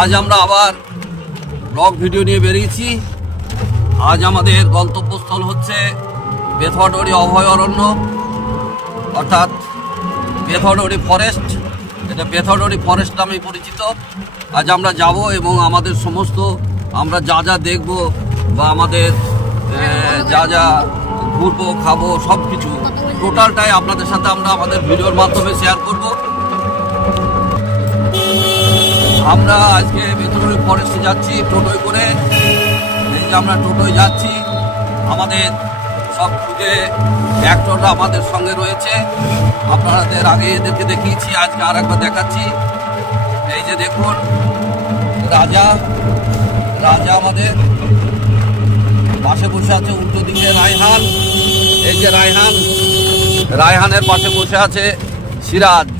আজ আমরা আবার ব্লগ ভিডিও নিয়ে বেরিয়েছি। আজ আমাদের গন্তব্যস্থল হচ্ছে বেথরডি অভয়ারণ্য, অর্থাৎ বেথরডি ফরেস্ট। এটা বেথরডি ফরেস্ট নামে পরিচিত। আজ আমরা যাব এবং আমাদের সমস্ত আমরা যা যা দেখব বা আমাদের যা যা ঘুরবো খাবো সব কিছু টোটালটাই আপনাদের সাথে আমরা আমাদের ভিডিওর মাধ্যমে শেয়ার করব। আমরা আজকে বেথরডি ফরেস্টে যাচ্ছি টোটোয় করে। এই যে আমরা টোটোয় যাচ্ছি, আমাদের সব খুঁজে অ্যাক্টররা আমাদের সঙ্গে রয়েছে। আপনাদের আগে এদেরকে দেখিয়েছি, আজকে আর একবার দেখাচ্ছি। এই যে দেখুন রাজা আমাদের পাশে বসে আছে, উল্টো দিকে রায়হান। এই যে রায়হানের পাশে বসে আছে সিরাজ,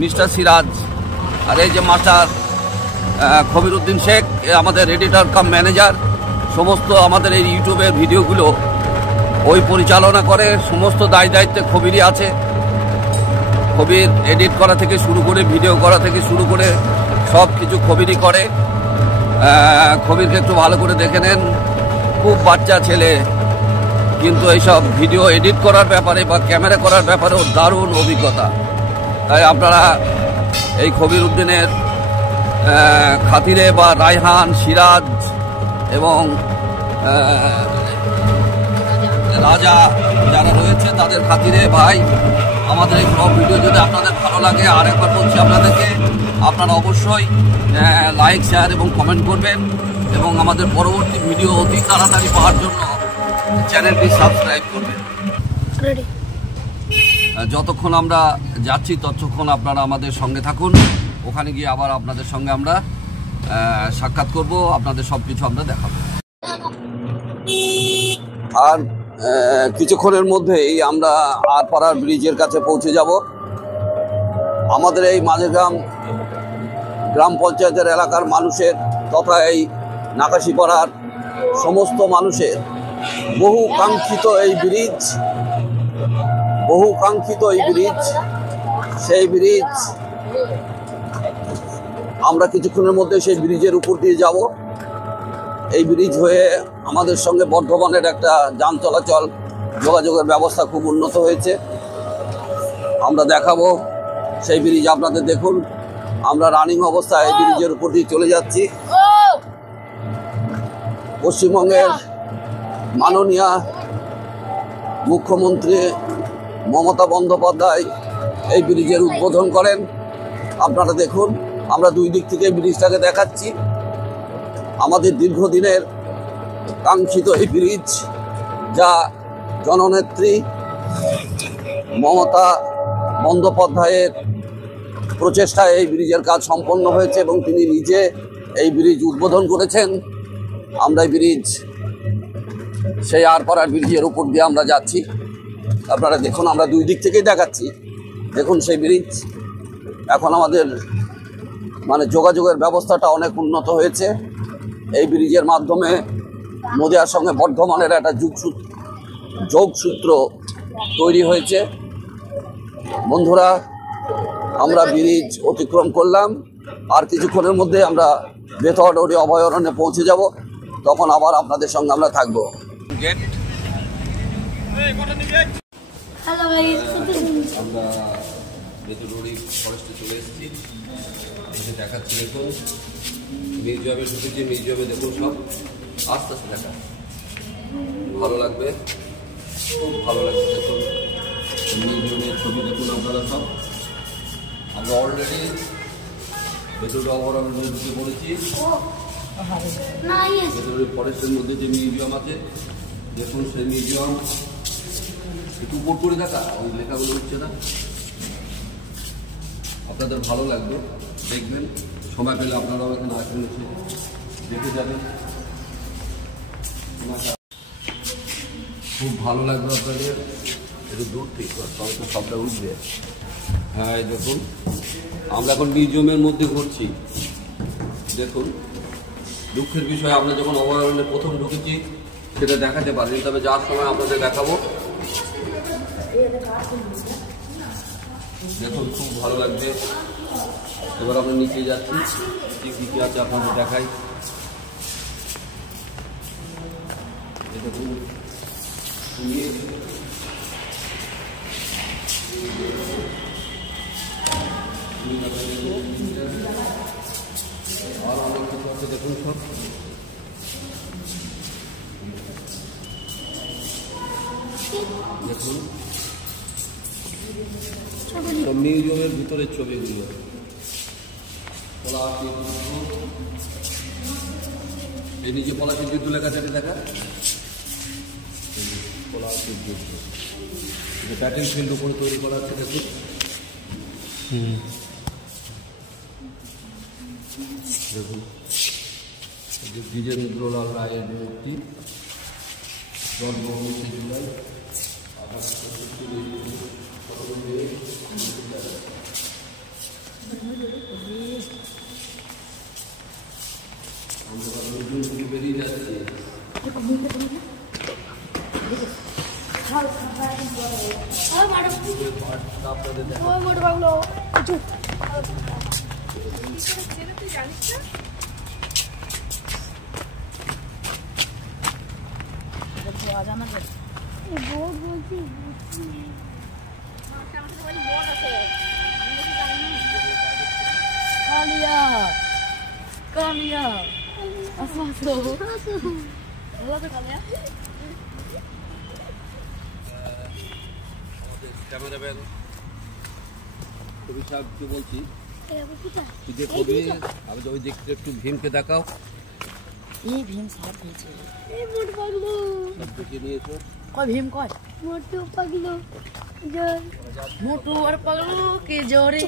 মিস্টার সিরাজ। আর এই যে মাস্টার খবিরউদ্দিন শেখ, আমাদের এডিটর কাম ম্যানেজার। সমস্ত আমাদের এই ইউটিউবের ভিডিওগুলো ওই পরিচালনা করে, সমস্ত দায়িত্বে খবিরই আছে। খবির এডিট করা থেকে শুরু করে ভিডিও করা থেকে শুরু করে সব কিছু খবিরই করে। খবিরকে একটু ভালো করে দেখে নেন, খুব বাচ্চা ছেলে, কিন্তু এইসব ভিডিও এডিট করার ব্যাপারে বা ক্যামেরা করার ব্যাপারে ওর দারুণ অভিজ্ঞতা। তাই আপনারা এই খবিরউদ্দিনের খাতিরে বা রায়হান, সিরাজ এবং রাজা যারা রয়েছে তাদের খাতিরে ভাই আমাদের এই ব্লগ ভিডিও যদি আপনাদের ভালো লাগে, আর একবার বলছি আপনাদেরকে, আপনারা অবশ্যই লাইক, শেয়ার এবং কমেন্ট করবেন এবং আমাদের পরবর্তী ভিডিও অতি তাড়াতাড়ি পাওয়ার জন্য চ্যানেলটি সাবস্ক্রাইব করবেন। যতক্ষণ আমরা যাচ্ছি ততক্ষণ আপনারা আমাদের সঙ্গে থাকুন। ওখানে গিয়ে আবার আপনাদের সঙ্গে আমরা সাক্ষাৎ করব, আপনাদের সব কিছু আমরা দেখাবো। আর কিছুক্ষণের মধ্যেই আমরা আরপাড়ার ব্রিজের কাছে পৌঁছে যাব। আমাদের এই মাঝেগ্রাম গ্রাম পঞ্চায়েতের এলাকার মানুষের তথা এই নাকাশিপাড়ার সমস্ত মানুষের বহু কাঙ্ক্ষিত এই ব্রিজ, সেই ব্রিজ আমরা কিছুক্ষণের মধ্যে সেই ব্রিজের উপর দিয়ে যাব। এই ব্রিজ হয়ে আমাদের সঙ্গে বর্ধমানের একটা যান চলাচল যোগাযোগের ব্যবস্থা খুব উন্নত হয়েছে, আমরা দেখাবো সেই ব্রিজ। আপনাদের দেখুন, আমরা রানিং অবস্থায় এই ব্রিজের উপর দিয়ে চলে যাচ্ছি। পশ্চিমবঙ্গের মাননীয় মুখ্যমন্ত্রী মমতা বন্দ্যোপাধ্যায় এই ব্রিজের উদ্বোধন করেন। আপনারা দেখুন, আমরা দুই দিক থেকে ব্রিজটাকে দেখাচ্ছি। আমাদের দীর্ঘদিনের কাঙ্ক্ষিত এই ব্রিজ, যা জননেত্রী মমতা বন্দ্যোপাধ্যায়ের প্রচেষ্টায় এই ব্রিজের কাজ সম্পন্ন হয়েছে এবং তিনি নিজে এই ব্রিজ উদ্বোধন করেছেন। আমরা এই ব্রিজ সেই আরপাড়ার ব্রিজের উপর দিয়ে আমরা যাচ্ছি। আপনারা দেখুন, আমরা দুই দিক থেকেই দেখাচ্ছি। দেখুন সেই ব্রিজ। এখন আমাদের যোগাযোগের ব্যবস্থাটা অনেক উন্নত হয়েছে। এই ব্রিজের মাধ্যমে নদিয়ার সঙ্গে বর্ধমানের একটা যোগসূত্র তৈরি হয়েছে। বন্ধুরা, আমরা ব্রিজ অতিক্রম করলাম, আর কিছুক্ষণের মধ্যে আমরা বেথরডি অভয়ারণ্যে পৌঁছে যাব। তখন আবার আপনাদের সঙ্গে আমরা থাকবো। আমরা বেথরডি ফরেস্টে চলে এসেছি। দেখাচ্ছি, দেখুন মিউজিয়ামে ঢুকেছি। মিউজিয়ামে দেখুন সব আস্তে আস্তে দেখা, ভালো লাগবে, খুব ভালো লাগবে। দেখুন মিউজিয়ামের ছবি দেখুন আপনারা সব। আমরা অলরেডি বেথরডি অভয়ারণ্যে ঢুকে পড়েছি। বেথরডি ফরেস্টের মধ্যে যে মিউজিয়াম আছে দেখুন, সেই মিউজিয়াম একটু উপর করে দেখা, ওই লেখাগুলো হচ্ছে না, আপনাদের ভালো লাগবে, দেখবেন। সময় পেলে আপনারাও এখানে আসবেন, দেখে যাবেন, খুব ভালো লাগবে আপনাদের। একটু দূর থেকে তবে তো সবটা উঠবে। হ্যাঁ, দেখুন আমরা এখন মিউজিয়ামের মধ্যে ঘুরছি। দেখুন, দুঃখের বিষয়, আমরা যখন অভয়ারণ্যে প্রথম ঢুকেছি সেটা দেখাতে পারিনি, তবে যার সময় আপনাদের দেখাবো। দেখুন খুব ভালো লাগবে। এবার আমরা নিচে যাচ্ছি, কি কি আছে আপনাদের দেখাই। দেখুন আর অনেক কিছু আছে, দেখুন সব দেখুন সব মিউজিয়ামের ভিতরের ছবিগুলো। এই নিচে পলাশির যুদ্ধ লেখা আছে, দেখা পলাশির যুদ্ধ, ব্যাটেল ফিল্ড উপরে তৈরি করা আছে। দেখুন দেখুন দ্বিজেন্দ্রলাল রায়ের মূর্তি, জন্ম 19 জুলাই। বেরিয়ে যাচ্ছে Kalia. Asal tu. Hello tu Kalia. আমাদের ক্যামেরাম্যান কবি সাহেবকে বলছি, যে কবি আমি ওই দেখতে একটু ভীমকে দেখাও। এই ভীম সাহেব নিয়েছে। এই মোট পাগলো দেখে নিয়েছো, কয় ভীম কয়? মোটু পাগলো জোর মোটু আর পাগলু के जोड़े।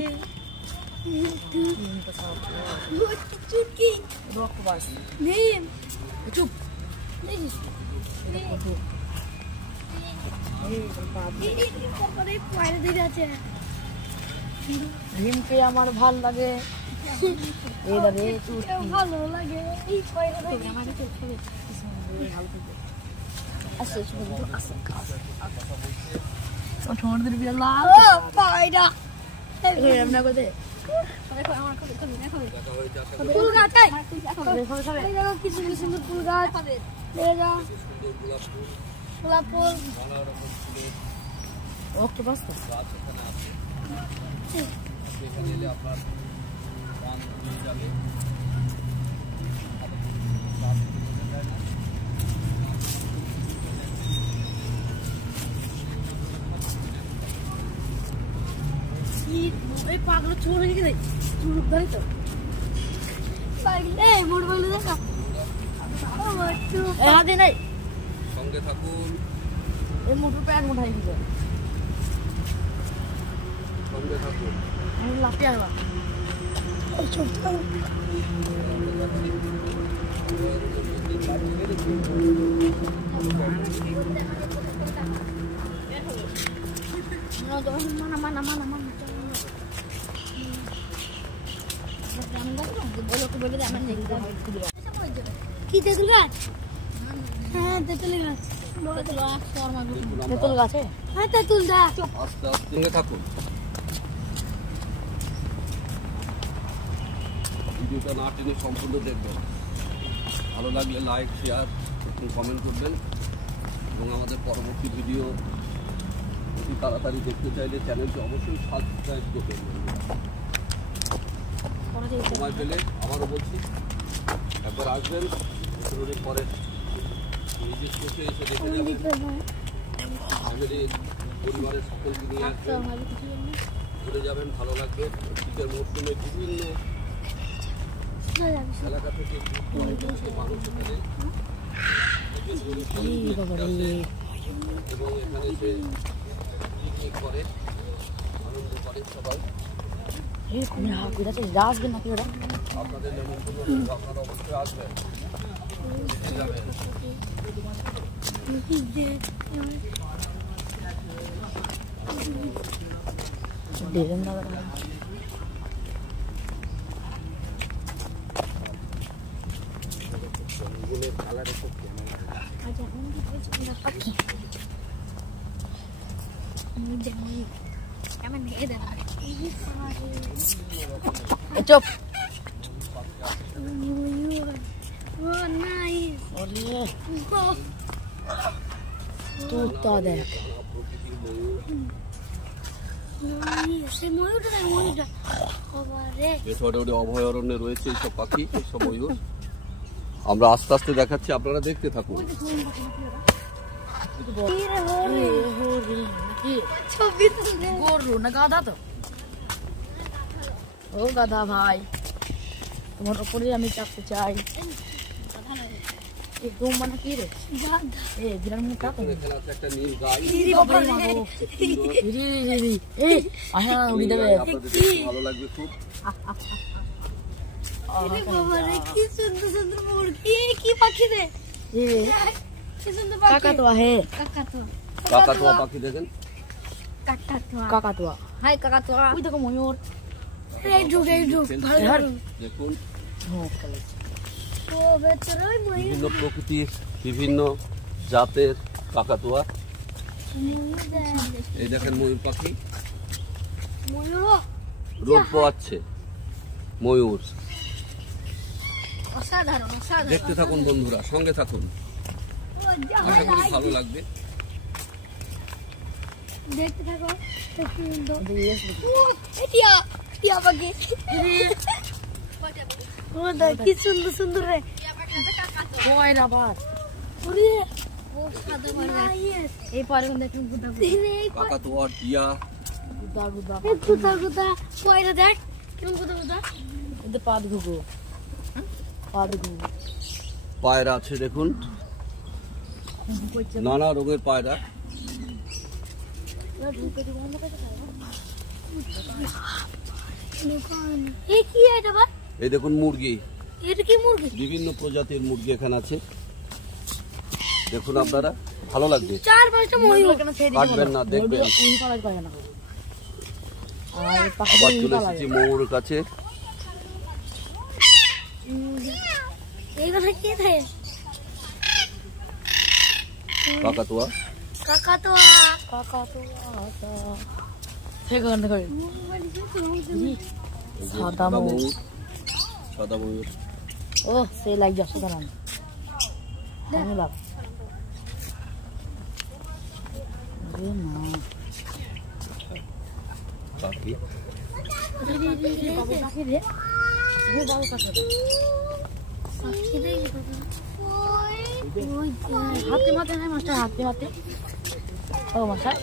মোটু भीम का साथ মোটু চুটকি रोक बस ভীম चुप। দেখিস এই পরে পায়রা ধরে আছে। ভীম কে আমার ভাল লাগে। এই দাদে এটাও ভালো লাগে এই পায়রা ধরে আমাকে তো ছবি ভালো লাগে। আসে ছবি তো আসে তো ছোট দের বিয়া লাল ও পায়রা এই রান্না করতে দেখো আমার কত কত দেখো দেখা হয়েছে আশা করি। ফুল গাছ এই দেখো সবাই এই দেখো কি সুন্দর সুন্দর ফুল গাছ এই যা গোলাপ ফুল নানা রকম ফুলের অক্টোপাস তো গাছ এখানে আছে। আপনি এখানে এলে আপনার মন জুড়ে যাবে। এই পাগল চোর হয়ে গেছে চুরুক ধরে তো পাগলে মোট পাগলো দেখা ও মোটু এই হাতে নাই সঙ্গে থাকুন, এই মোটর প্যান্ট উঠাই দিবে সঙ্গে থাকুন। আমি লাফিয়ে আসবা ছোট mana mana mana mana কি তেঁতুল গাছ? হ্যাঁ তেঁতুল গাছ তেঁতুল গাছে হ্যাঁ তেঁতুল দা আস্তে আস্তে সঙ্গে থাকুন। ভিডিওটা না টেনে সম্পূর্ণ দেখবেন। ভালো লাগলে লাইক শেয়ার কমেন্ট করবেন এবং আমাদের পরবর্তী ভিডিও অতি তাড়াতাড়ি দেখতে চাইলে চ্যানেলটি অবশ্যই সাবস্ক্রাইব করবেন। সময় পেলে আবারও বলছি একবার আসবেন, পরে নিজের চোখে এসে দেখে যাবেন। ফ্যামিলি পরিবারের সকলকে নিয়ে আসবেন, ঘুরে যাবেন, ভালো লাগবে। শীতের মরশুমে বিভিন্ন এলাকা থেকে মানুষ এখানে এবং এখানে এসে পিকনিক করে, আনন্দ করে সবাই। আসবে নাকি ওরা আপনাদের যেমন আপনারা অবশ্যই আসবেন, দেখে যাবেন। দেবেন দাদা চুপ Oh, nice. ওরে Oh, তুই দেখ সে ময়ূরটা দেখ, ময়ূরটা। বাবারে। ভেতরে ওটা অভয়ারণ্যে রয়েছে এইসব পাখি, এইসব ময়ূর। আমরা আস্তে আস্তে দেখাচ্ছি, আপনারা দেখতে থাকুন। কি রে হরে? কি ছবি তুলে। গরু না গাধা তো ও গাধা ভাই তোমার উপরে আমি চাপতে চাই এই ঘুম মানে কি রে গাধা। এ বিরাট মুখ কাটো এখানে আছে একটা নীল গাই। ইরি বাবারে। এই আহা উড়ি দেবে আপনাদের দেখতে ভালো লাগবে খুব। ইরি বাবারে, কি সুন্দর সুন্দর মুরগি। কি পাখি রে? এ কি সুন্দর পাখি। কাকাতুয়া হে কাকাতুয়া। কাকাতুয়া পাখি দেখেন। কাকাতুয়া। কাকাতুয়া হাই কাকাতুয়া ওই দেখো ময়ূর এই যুগ, এই যুগ। ভালো এবার দেখুন ও ভেতরে ওই ময়ূর। বিভিন্ন প্রকৃতির বিভিন্ন জাতের কাকাতুয়া। ময়ূর দেখ। এই দেখেন ময়ূর পাখি ময়ূরও রোদ পোয়াচ্ছে। ময়ূর অসাধারণ, অসাধারণ। দেখতে থাকুন বন্ধুরা, সঙ্গে থাকুন, ও যা আশা করি ভালো লাগবে। দেখতে থাকো। খুব সুন্দর। ইয়েস ও, এই টিয়া, টিয়া পাখি। ও দেখ, কি সুন্দর সুন্দর রে। কই না বাস ওরে, ও সাদা মারা। এই পারে কোন দেখুন গুদা কাকাতুয়া, টিয়া, গুদা গুদা এই গুদা গুদা কয়টা দেখ, কিরম গুদা গুদা। এতে পা দুগো পা দুগো পায়রা আছে দেখুন, নানা রঙের পায়রা। এই কি এটা বা? এই দেখুন মুরগি, এটা কি মুরগি? বিভিন্ন প্রজাতির মুরগি এখানে আছে। দেখুন আপনারা, ভালো লাগবে। 4-5টা ময়ূর। কাটবেন না, দেখবেন। উই পালা করে না আর পাখি আবার উই চলে পালা এসেছি ময়ূরের কাছে। এইগুলো কি থাকে? কাকাতুয়া, কাকাতুয়া। কাকাতুয়া সেখান থেকে এই যে সাদা ময়ূর। সাদা ময়ূর। ও সে লাগ যাচ্ছে দাঁড়ান আমি লাগ না পাখি পাখি রে ও বাবু কাছে পাখি রে। ওই হাতে মাতে নাই মাস্টার হাতে মাতে ও মাস্টার